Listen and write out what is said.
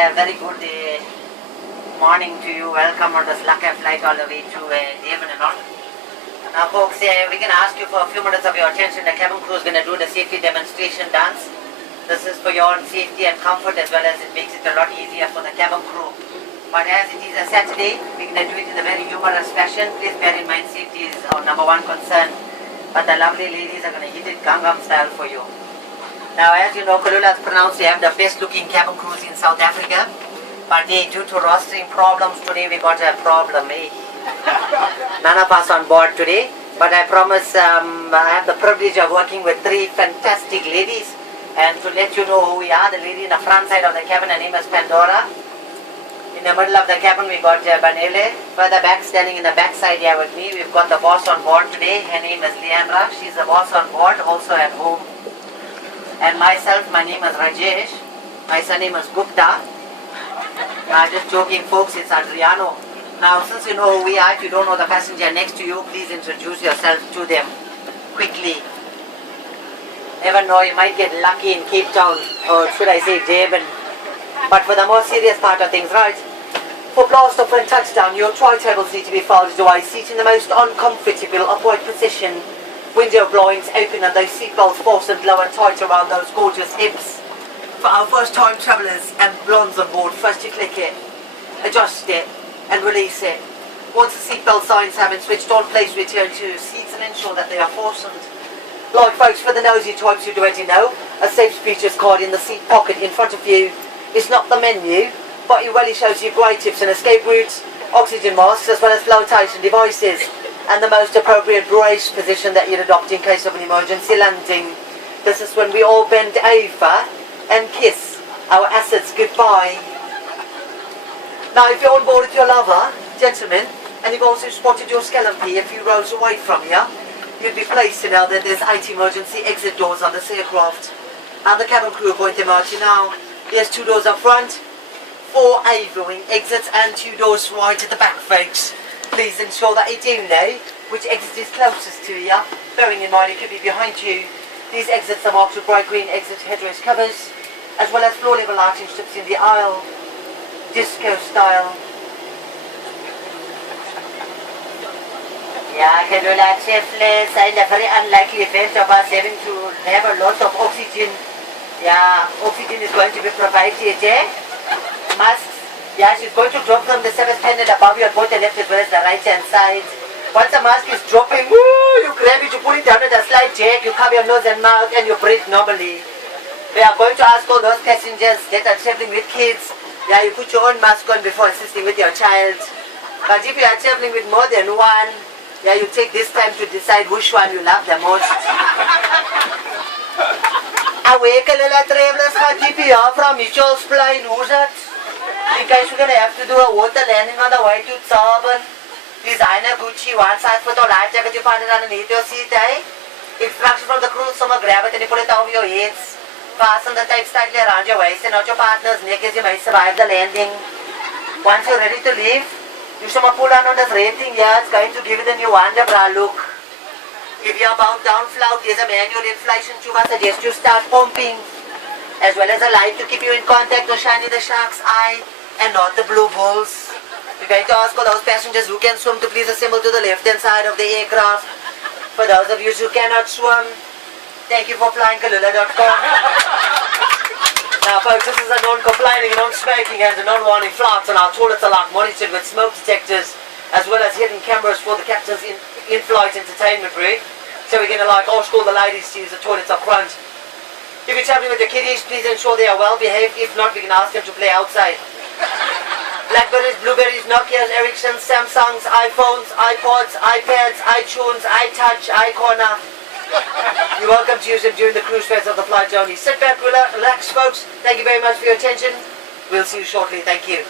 A very good morning to you. Welcome on this lucky flight all the way to Durban and all. Now folks, we're going to ask you for a few minutes of your attention. The cabin crew is going to do the safety demonstration dance. This is for your own safety and comfort, as well as it makes it a lot easier for the cabin crew. But as it is a Saturday, we're going to do it in a very humorous fashion. Please bear in mind safety is our number one concern. But the lovely ladies are going to hit it Gangnam style for you. Now, as you know, Kulula is pronounced to have the best looking cabin crews in South Africa. But due to rostering problems today, we got a problem. None of us on board today. But I promise I have the privilege of working with three fantastic ladies. And to let you know who we are, the lady in the front side of the cabin, her name is Pandora. In the middle of the cabin, we got Banele. Further back, standing in the back side here with me, we've got the boss on board today. Her name is Leandra. She's the boss on board, also at home. And myself, my name is Rajesh. My surname is Gupta. Just joking, folks, it's Adriano. Now, since you know who we are, if you don't know the passenger next to you, please introduce yourself to them quickly. Never know, you might get lucky in Cape Town, or should I say Durban. But for the more serious part of things, right? For blast off and touchdown, your tri-tables need to be folded away, seat in the most uncomfortable upright position, window blowings open and those seatbelts fastened low and tight around those gorgeous hips. For our first time travellers and blondes on board, first you click it, adjust it and release it. Once the seatbelt signs have been switched on, please return to seats and ensure that they are fastened. Like folks, for the nosy types who already know, a safe features card in the seat pocket in front of you. It's not the menu, but it really shows you great tips and escape routes, oxygen masks as well as flotation devices, and the most appropriate brace position that you'd adopt in case of an emergency landing. This is when we all bend over and kiss our assets goodbye. Now if you're on board with your lover, gentlemen, and you've also spotted your scallopy a few rows away from here, you'd be pleased to know that there's 8 emergency exit doors on this aircraft. And the cabin crew are going to march you now. There's 2 doors up front, 4 A-viewing exits and 2 doors right at the back, folks. Please ensure that you do know which exit is closest to you, bearing in mind it could be behind you. These exits are marked with bright green exit headrest covers, as well as floor level lighting strips in the aisle, disco style. Yeah, Kulula Chefless, and a very unlikely event of us having to have a lot of oxygen. Yeah, oxygen is going to be provided, Masks. Yeah, she's going to drop from the service panel above you on both the left as well as the right hand side. Once the mask is dropping, woo, you grab it, you pull it down with a slight jerk, you cover your nose and mouth and you breathe normally. We are going to ask all those passengers that are traveling with kids, yeah, you put your own mask on before assisting with your child. But if you are traveling with more than one, yeah, you take this time to decide which one you love the most. Awake little travelers, keep you off from Mitchell's Plain, who's that? In case we're going to have to do a water landing on the way to Durban. Designer Gucci, one size for the life jacket, you find it underneath your seat, Instruction from the crew, someone grab it and you put it over your heads. Fasten the tape tightly around your waist and out your partner's neck as you may survive the landing. Once you're ready to leave, you should pull on this red thing here, it's going to give it a new underbra look. If you're about down flout, there's a manual inflation tube. I suggest you start pumping, as well as a light to keep you in contact to shine in the shark's eye and not the blue bulls. We're going to ask all those passengers who can swim to please assemble to the left-hand side of the aircraft. For those of you who cannot swim, thank you for flying Kulula.com. Now folks, this is a non-complaining, non-smoking and a non-warning flight, and our toilets are monitored with smoke detectors as well as hidden cameras for the captain's in-flight entertainment break. So we're going to ask all the ladies to use the toilets up front. If you're traveling with your kiddies, please ensure they are well behaved. If not, we can ask them to play outside. Blackberries, Blueberries, Nokias, Ericssons, Samsungs, iPhones, iPods, iPads, iTunes, iTouch, iCorner. You're welcome to use them during the cruise phase of the flight journey. Sit back, relax folks. Thank you very much for your attention. We'll see you shortly. Thank you.